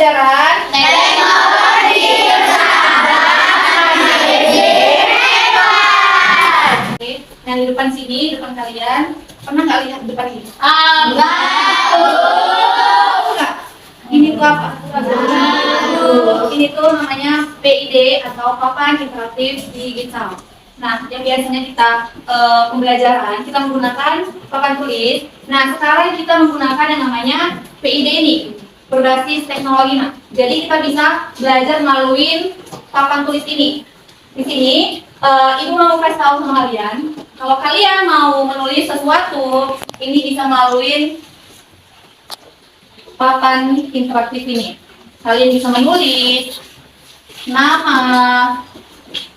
pembelajaran teknologi persahabatan hebat. Oke, yang di depan sini, depan kalian, pernah nggak lihat depan ini? Enggak. Ini tuh apa? Ini tuh namanya PID atau papan interaktif digital. Nah, yang biasanya kita pembelajaran kita menggunakan papan tulis. Nah, sekarang kita menggunakan yang namanya PID ini berbasis teknologi. Nah, jadi kita bisa belajar melalui papan tulis ini. Di sini, Ibu mau kasih tahu sama kalian, kalau kalian mau menulis sesuatu, ini bisa melalui papan interaktif ini. Kalian bisa menulis nama,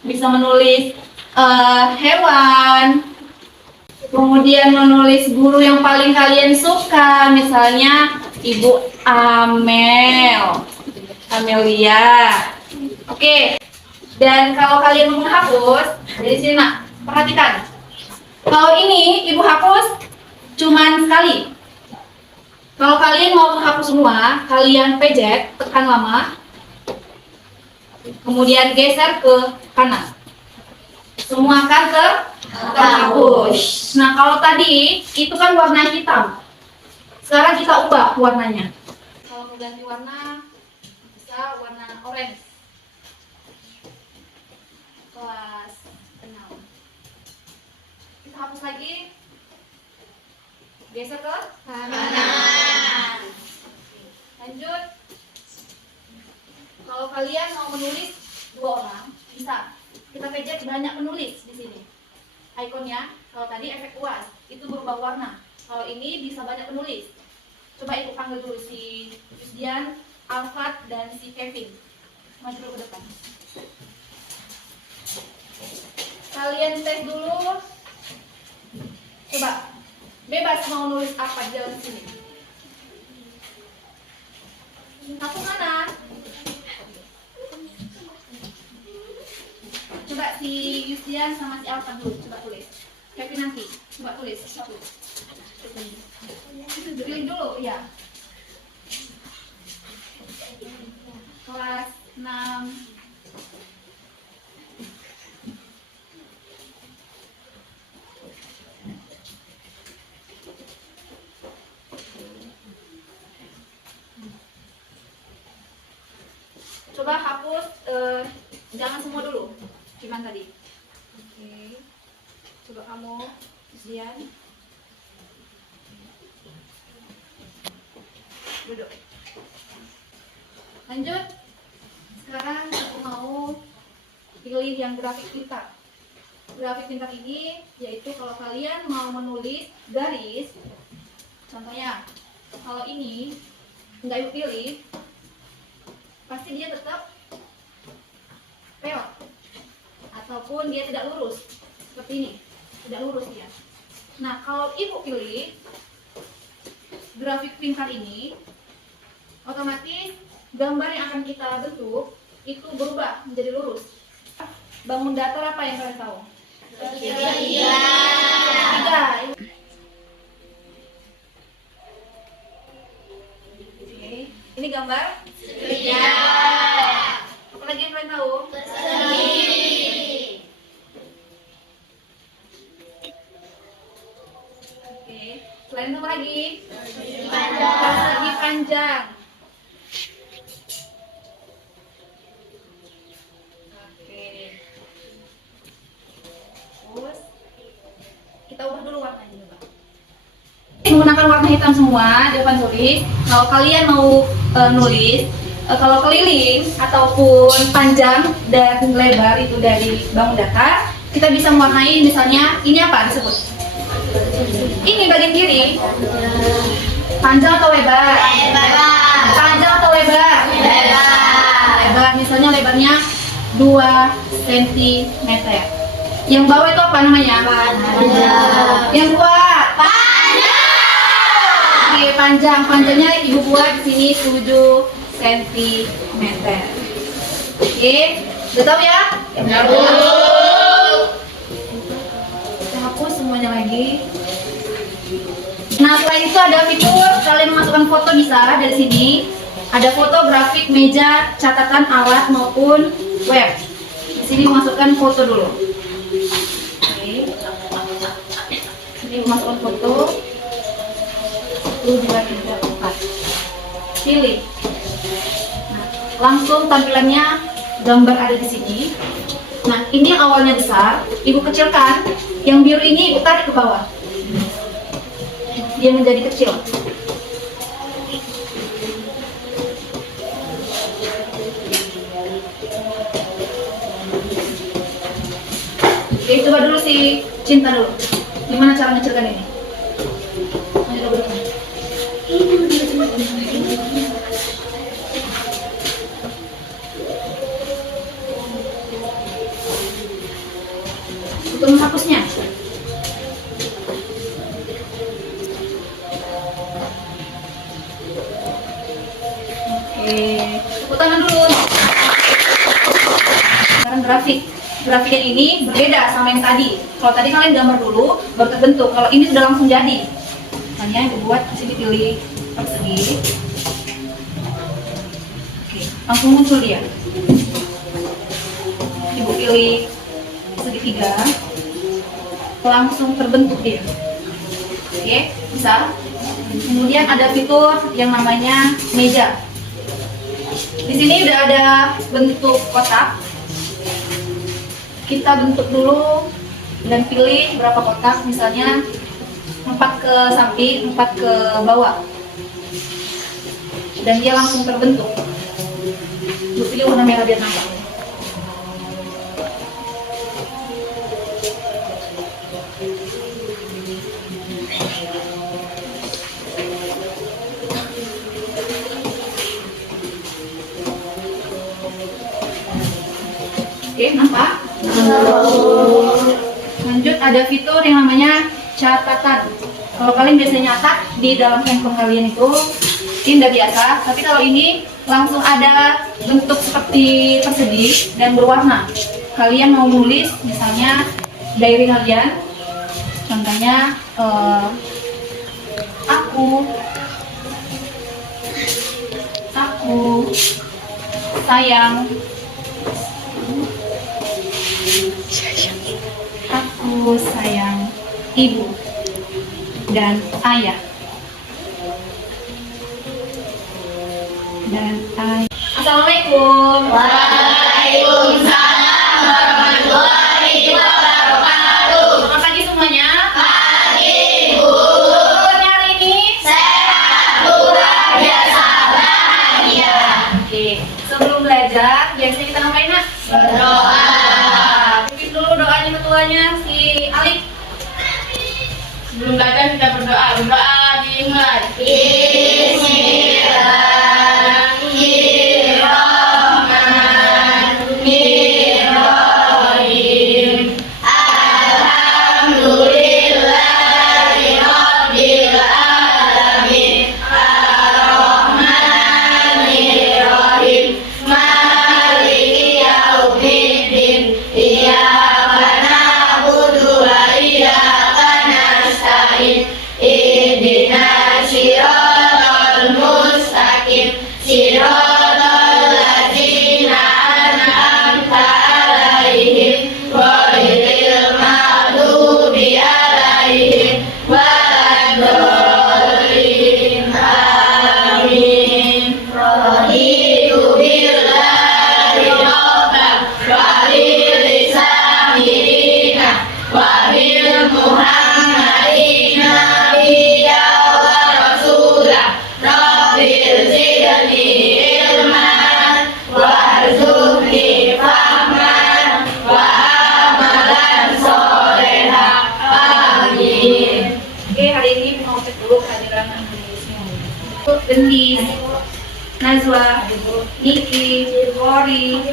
bisa menulis hewan, kemudian menulis guru yang paling kalian suka, misalnya Ibu Amelia. Oke. Dan kalau kalian mau menghapus, dari sini nak, perhatikan. Kalau ini Ibu hapus cuman sekali. Kalau kalian mau menghapus semua, kalian pejet, tekan lama, kemudian geser ke kanan. Semua akan terhapus. Nah, kalau tadi itu kan warna hitam. Sekarang kita ubah warnanya. Kalau mau ganti warna, bisa warna orange. Kelas 6. Kita hapus lagi. Geser ke kanan. Lanjut. Kalau kalian mau menulis 2 orang, bisa. Kita pencet banyak menulis di sini. Ikonnya, kalau tadi efek UAS, itu berubah warna. Kalau ini bisa banyak menulis. Coba Ibu panggil dulu si Yusdian, Alfat, dan si Kevin. Maju dulu ke depan. Kalian tes dulu. Coba, bebas mau nulis apa di dalam sini. Satu mana? Coba si Yusdian sama si Alfa dulu, coba tulis. Kevin nanti, coba tulis satu. Pilih dulu, ya. Kelas 6. Coba hapus, jangan semua dulu, cuman tadi. Oke, coba kamu, Zian, duduk. Lanjut. Sekarang aku mau pilih yang grafik pintar. Grafik pintar ini yaitu kalau kalian mau menulis garis, contohnya kalau ini nggak Ibu pilih, pasti dia tetap peot ataupun dia tidak lurus seperti ini, tidak lurus dia. Nah, kalau Ibu pilih grafik pintar ini, otomatis gambar yang akan kita bentuk itu berubah menjadi lurus. Bangun datar apa yang kalian tahu? Segitiga. Oke, ini gambar segitiga. Apa lagi yang kalian tahu? Persegi. Oke, selain itu apa lagi? Persegi panjang. Persegi panjang. Oke. Terus kita ubah dulu warnanya coba. Menggunakan warna hitam semua di depan tulis. Kalau kalian mau nulis, kalau keliling ataupun panjang dan lebar itu dari bangun datar, kita bisa mewarnai misalnya ini apa disebut? Ini bagian kiri. Panjang atau lebar? Lebar. Panjang atau lebar? Lebar. Lebar, misalnya lebarnya 2 cm. Yang bawah itu apa namanya? Panjang. Yang kuat? Panjang. Oke, panjang. Panjangnya Ibu buat di sini 7 cm. Oke, udah tahu ya? Ya, Bu. Kita hapus semuanya lagi. Nah, selain itu ada fitur kalian memasukkan foto bisa dari sini. Ada foto, grafik, meja, catatan, alat maupun web. Di sini masukkan foto dulu. Oke. Ini masukkan foto. 1, 2, 3, 4. Pilih. Nah, langsung tampilannya gambar ada di sini. Nah, ini awalnya besar, ibu kecilkan. Yang biru ini ibu tarik ke bawah. Dia menjadi kecil. Oke, coba dulu si Cinta dulu. Gimana cara ngecilkan ini? Ayo, coba dulu. Untuk menghapusnya. Oke, tepuk tangan dulu. Sekarang grafik. Grafik yang ini berbeda sama yang tadi. Kalau tadi kalian gambar dulu, baru terbentuk. Kalau ini sudah langsung jadi. Makanya dibuat di sini pilih persegi. Oke, langsung muncul dia. Ibu pilih segitiga, langsung terbentuk dia. Oke, bisa. Kemudian ada fitur yang namanya meja. Di sini udah ada bentuk kotak. Kita bentuk dulu dan pilih berapa kotak, misalnya 4 ke samping, 4 ke bawah, dan dia langsung terbentuk. Ibu pilih warna merah biar nampak. Oke, nampak? Lanjut, ada fitur yang namanya catatan. Kalau kalian biasanya nyatat di dalam handphone kalian itu, ini udah biasa. Tapi kalau ini langsung ada bentuk seperti persegi dan berwarna. Kalian mau nulis, misalnya diary kalian, contohnya aku sayang. Aku sayang ibu dan ayah. Assalamualaikum. Waalaikumsalam warahmatullahi wabarakatuh. Selamat pagi semuanya. Pagi Bu. Kabarnya hari ini Sehat, luar biasa, bahagia. Oke, sebelum belajar, biasanya kita ngapain, Nak? Berdoa. Pimpin dulu doanya ketuanya, si Alif. Sebelum belajar kita berdoa. Berdoa dimulai. Bismillahirrahmanirrahim. Alhamdulillahirabbil alamin. Arrahmanirrahim. Maliki yaumiddin. Iyyaka na'budu wa iyyaka nasta'in. Ihdinas siratal mustaqim. Siratal ladzina an'amta 'alaihim ghairil maghdubi 'alaihim waladdallin. Amin. Raditu billahi rabban wa bil islami dinan wa bil muhammadin nabiyyan wa rasulan. Rabbil zidni ilman warzuqni fahman wa amalan sholehan. Amin. Oke, hari ini mau cek dulu kehadiran Denis, Najwa, Niki, Lori,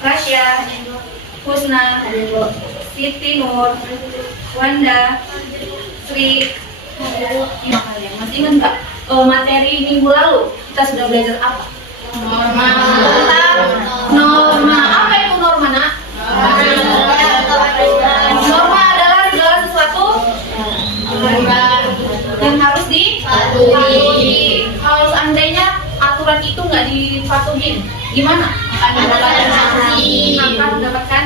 Rasya, Husna, Siti Nur, Wanda, Sri. Ini kalian masih ingat nggak materi minggu lalu kita sudah belajar apa? Norma. Norma. Apa itu norma, Nak? Norma adalah segala sesuatu yang harus dipatuhi. Kalau seandainya aturan itu nggak dipatuhin, gimana? Akan mendapatkan sanksi. Akan mendapatkan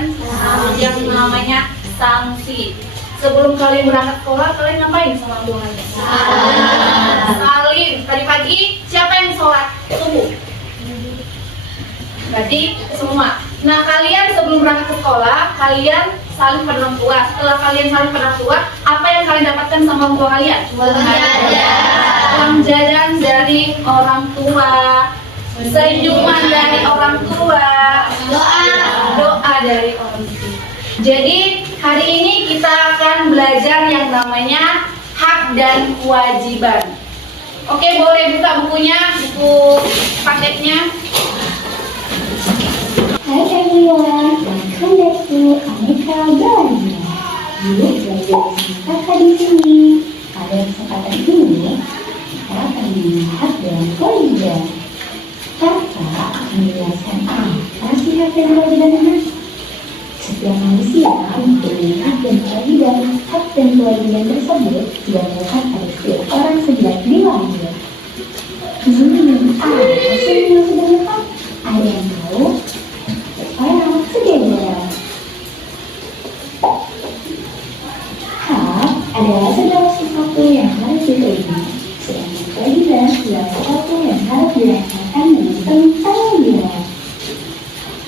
yang namanya sanksi. Sebelum kalian berangkat sekolah, kalian ngapain sama orang tua kalian? Salim. Tadi pagi siapa yang sholat subuh? Berarti semua. Nah, kalian sebelum berangkat ke sekolah, kalian saling pada orang tua. Setelah kalian saling pada orang tua, apa yang kalian dapatkan sama orang tua kalian? Uang jajan dari orang tua, senyuman dari orang tua, doa dari orang tua. Jadi hari ini kita akan belajar yang namanya hak dan kewajiban. Oke, boleh buka bukunya, buku paketnya. Hai everyone, welcome back to Aneka Belajar. Yuk belajar bersama kakak di sini. Pada kesempatan ini, kita akan melihat dan kewajiban. Kakak akan menjelaskan apa sih hak dan kewajiban anak. Setiap manusia mempunyai hak dan kewajiban. Hak dan kewajiban tersebut tidak melekat pada setiap orang sejak dilahir. Apa sih yang sudah lekat? Ada yang tahu? Orang segera. Hak adalah segala sesuatu yang harus diterima, sedangkan kewajiban adalah sesuatu yang harus dirasakan dengan penuh tanggung jawab.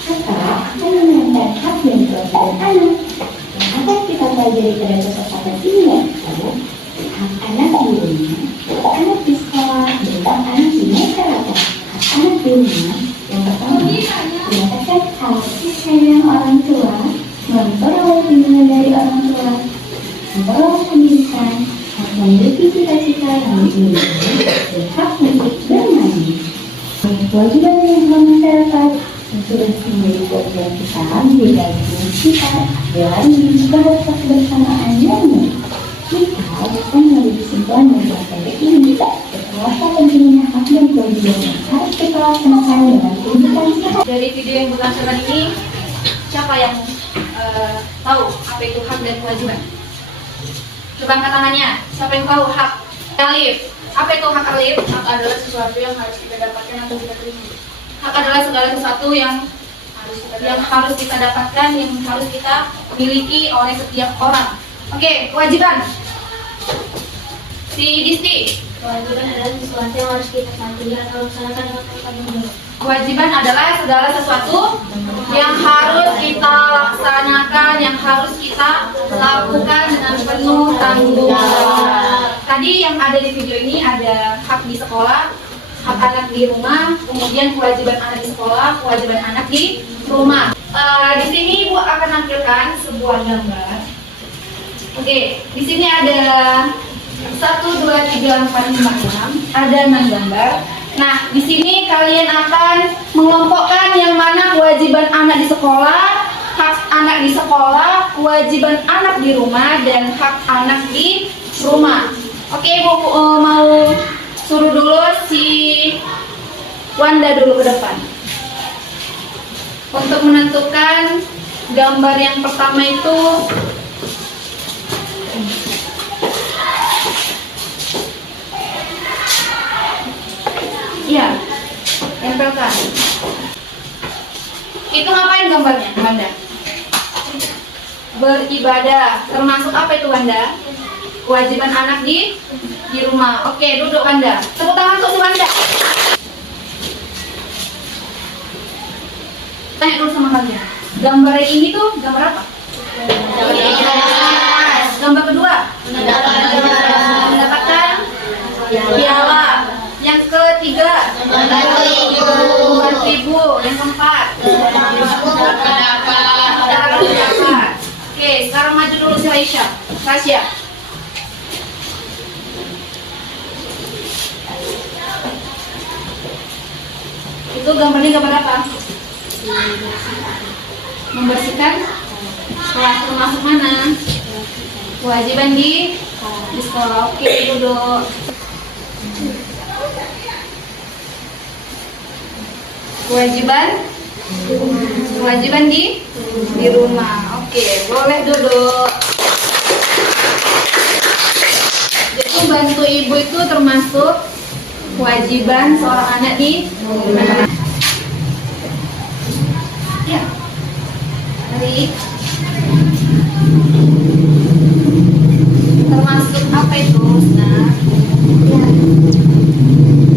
Kakak akan menerangkan hak dan kewajiban anak yang akan kita pelajari pada kesempatan ini yaitu hak anak di rumah, hak anak di sekolah, dan hak anak di masyarakat. Hak anak di rumah yang pertama mendapatkan kasih sayang orang tua, memperoleh bimbingan dari orang tua, memperoleh pendidikan, hak memiliki cita-cita yang diinginkan, dan hak untuk bermain. Kewajiban lingkungan masyarakat yang sudah menjadi kewajiban kita menjadi kita adalah menjaga kebersamaan yang baik. Kita bisa mengambil kesimpulan dari materi ini betapa pentingnya hak dan kewajiban yang harus kita laksanakan dengan kehidupan sehat. Dari video yang berdasarkan ini, siapa yang tahu apa itu hak dan kewajiban? Coba angkat tangannya. Siapa yang tahu hak? Alif. Apa itu hak Alif? Hak adalah sesuatu yang harus kita dapatkan atau kita terima. Hak adalah segala sesuatu yang harus kita dapatkan, yang harus kita miliki oleh setiap orang. Oke, kewajiban. Si Disti. Kewajiban adalah sesuatu yang harus kita patuhi atau laksanakan dengan tanggung jawab. Kewajiban adalah segala sesuatu yang harus kita laksanakan, yang harus kita lakukan dengan penuh tanggung jawab. Tadi yang ada di video ini ada hak di sekolah, hak anak di rumah, kemudian kewajiban anak di sekolah, kewajiban anak di rumah. Di sini Ibu akan tampilkan sebuah gambar. Oke, di sini ada 1, 2, 3, 4, 5, 6. Ada 6 gambar. Nah, di sini kalian akan mengelompokkan yang mana kewajiban anak di sekolah, hak anak di sekolah, kewajiban anak di rumah, dan hak anak di rumah. Oke, Ibu mau suruh dulu si Wanda dulu ke depan untuk menentukan gambar yang pertama itu. Iya, tempelkan. Itu ngapain gambarnya, Wanda? Beribadah. Termasuk apa itu, Wanda? Kewajiban anak di rumah. Oke, duduk Wanda. Tepuk tangan untuk si Wanda. Tanya dulu sama kalian. Gambar ini tuh gambar apa? Gambar kedua mendapatkan piala. Yang ketiga membuat ibu. Yang keempat pendapat. Oke, sekarang maju dulu si Raisya. Tasya. Itu gambarnya gambar apa? Membersihkan kelas. Termasuk mana? Kewajiban di sekolah. Oke, duduk. Kewajiban di rumah. Oke, boleh duduk. Jadi bantu ibu itu termasuk kewajiban seorang anak di rumah. ya? Dari termasuk apa itu? Nah,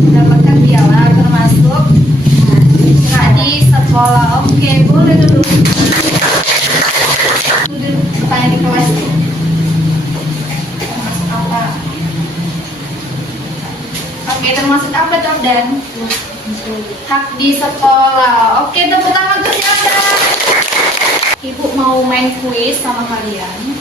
mendapatkan piala termasuk nggak di sekolah. Oke, boleh dulu. Udah bertanya di kelas tuh. Termasuk apa? Oke, termasuk apa Jordan? Hak di sekolah. Oke, tepuk tangan untuk siapa? Ibu mau main kuis sama kalian.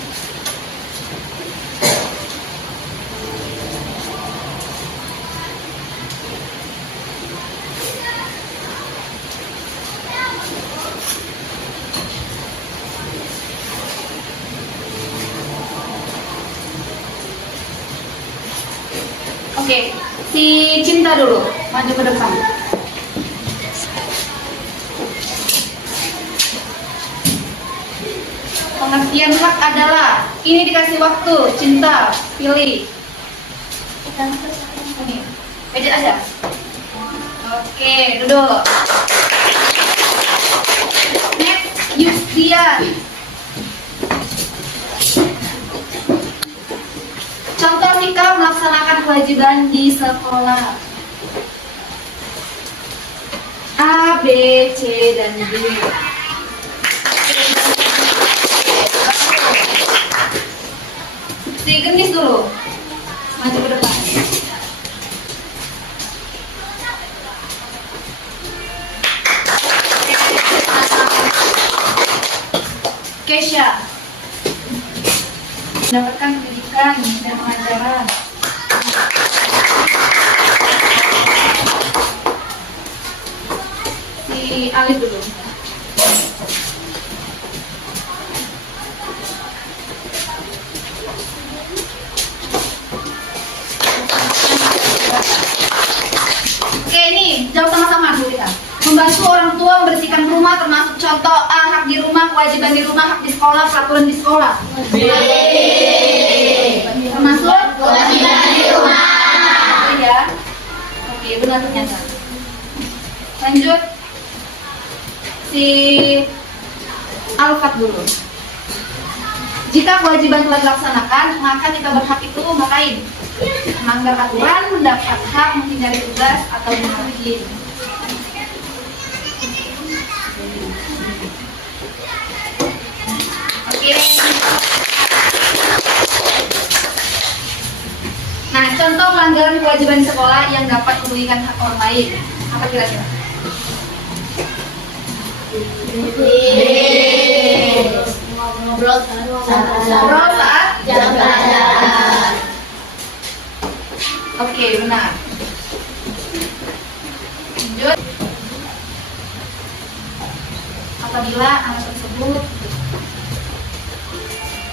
Oke, si Cinta dulu, maju ke depan. Pengertian hak adalah, ini dikasih waktu, Cinta, pilih. Ini, edit aja. Oke, duduk. Next, Yustian. Contoh sikap melaksanakan kewajiban di sekolah. A, B, C, dan D. Si Gendis dulu, maju ke depan. Kesha, mendapatkan pendidikan dan pengajaran. Si Alif dulu. Oke, ini jawab sama-sama dulu kita. Membantu orang tua membersihkan rumah termasuk contoh A, hak di rumah, kewajiban di rumah, hak di sekolah, peraturan di sekolah. B. Termasuk kewajiban di rumah. Ya. Oke, benar ternyata. Lanjut. Si Alfat dulu. Jika kewajiban telah dilaksanakan, maka kita berhak itu ngapain? Melanggar aturan, mendapat hak, menghindari tugas, atau menghakimi. Oke. Nah, contoh pelanggaran kewajiban di sekolah yang dapat merugikan hak orang lain. Apa kira-kira? Ngobrol saat jam pelajaran. Oke, benar. Lanjut. Apabila anak tersebut.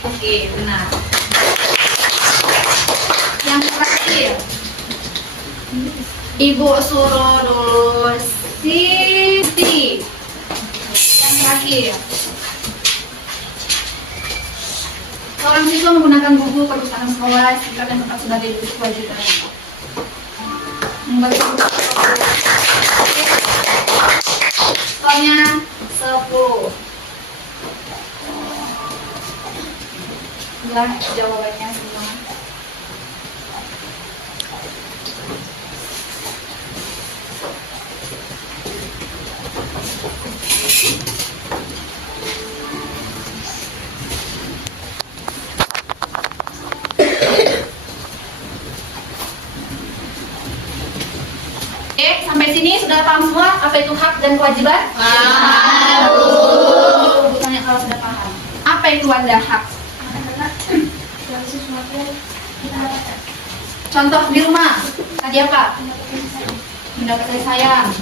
Oke, benar. Yang terakhir, Ibu suruh dulu Siti. Yang terakhir, seorang siswa menggunakan buku perpustakaan sekolah, sikap dan tempat sebagai bentuk kewajiban. Membaca buku. Skornya 10. Itulah jawabannya semua. Oke, sampai sini sudah paham semua apa itu hak dan kewajiban? Tahu. Tanya kalau sudah paham. Apa itu Wanda hak? Contoh di rumah, tadi apa? Mendapat kasih sayang.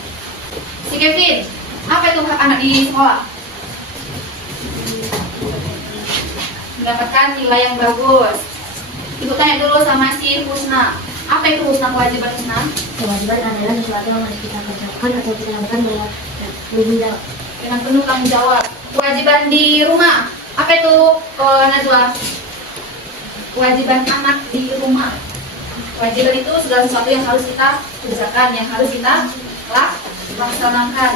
Si Kevin, apa itu hak anak di sekolah? Mendapatkan nilai yang bagus. Ibu tanya dulu sama si Husna. Apa itu Husna, kewajiban Husna? Kewajiban adalah sesuatu yang harus kita kerjakan atau kita lakukan dengan penuh tanggung jawab. Kewajiban di rumah. Apa itu Najwa? Kewajiban anak di rumah. Kewajiban itu segala sesuatu yang harus kita kerjakan, yang harus kita laksanakan.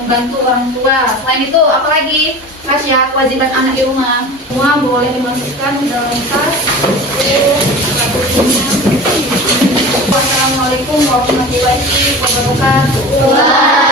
membantu orang tua. Selain itu, apalagi Tasya, kewajiban anak di rumah? Semua boleh dimasukkan ke dalam tas. Wassalamualaikum warahmatullahi wabarakatuh.